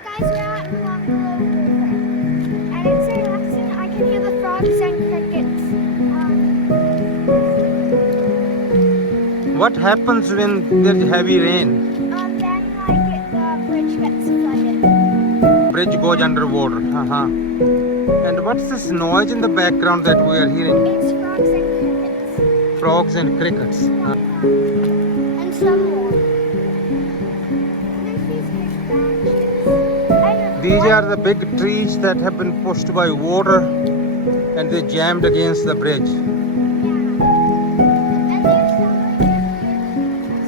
Hi guys, we're at Molonglo River, and it's relaxing. I can hear the frogs and crickets. What happens when there's heavy rain? Then the bridge gets flooded. Bridge goes underwater. And what's this noise in the background that we are hearing? It's frogs and crickets. Frogs and crickets. And some more. There's these big branches. And These are the big trees that have been pushed by water and they jammed against the bridge. And there's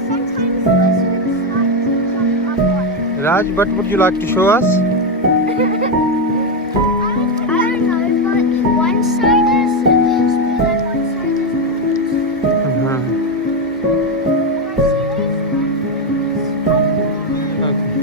sometimes lizards like to jump up on it. Raj, what would you like to show us? I don't know, but one side is smooth and one side is not. Uh-huh. And I see these ones. Okay.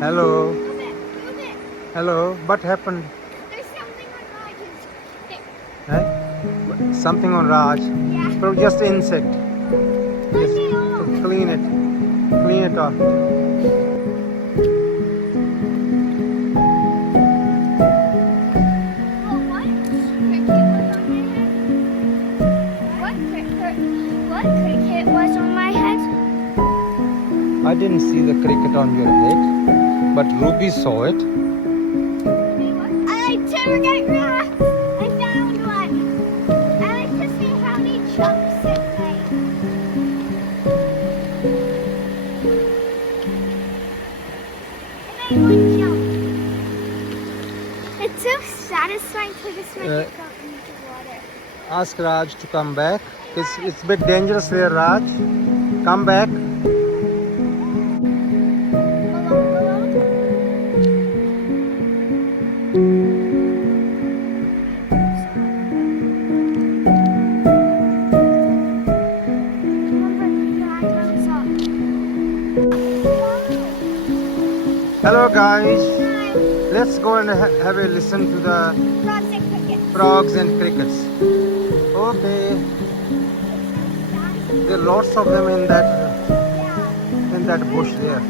Hello. Move it, move it. Hello. What happened? There's something on Raj's stick. Huh? Something on Raj. Yeah. Probably just insect. Look Just it off. clean it. Clean it off. Oh, what cricket was on my head? What cricket was on my head? I didn't see the cricket on your head, but Ruby saw it. I like to get rats. I found one. I like to see how many jumps it made. It made one jump. It's so satisfying to just make it go into water. Ask Raj to come back. It's a bit dangerous there, Raj. Come back. Hello guys. Let's go and have a listen to the Frogs and crickets. frogs and crickets. Okay. There are lots of them in that bush there.